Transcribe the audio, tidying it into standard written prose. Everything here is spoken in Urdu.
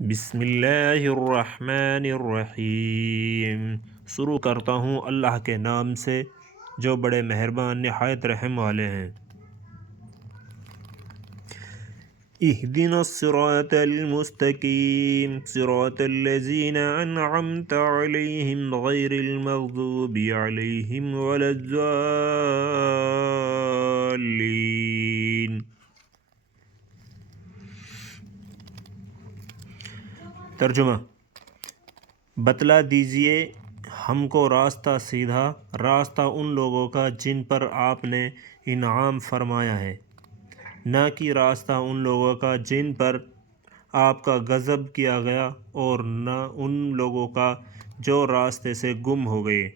بسم اللہ الرحمن الرحیم۔ شروع کرتا ہوں اللہ کے نام سے جو بڑے مہربان نہایت رحم والے ہیں۔ اہدنا الصراط المستقیم صراط الذین انعمت علیہم غیر المغضوب علیہم ولا الضالین۔ ترجمہ: بتلا دیجئے ہم کو راستہ سیدھا، راستہ ان لوگوں کا جن پر آپ نے انعام فرمایا ہے، نہ کہ راستہ ان لوگوں کا جن پر آپ کا غضب کیا گیا، اور نہ ان لوگوں کا جو راستے سے گم ہو گئے۔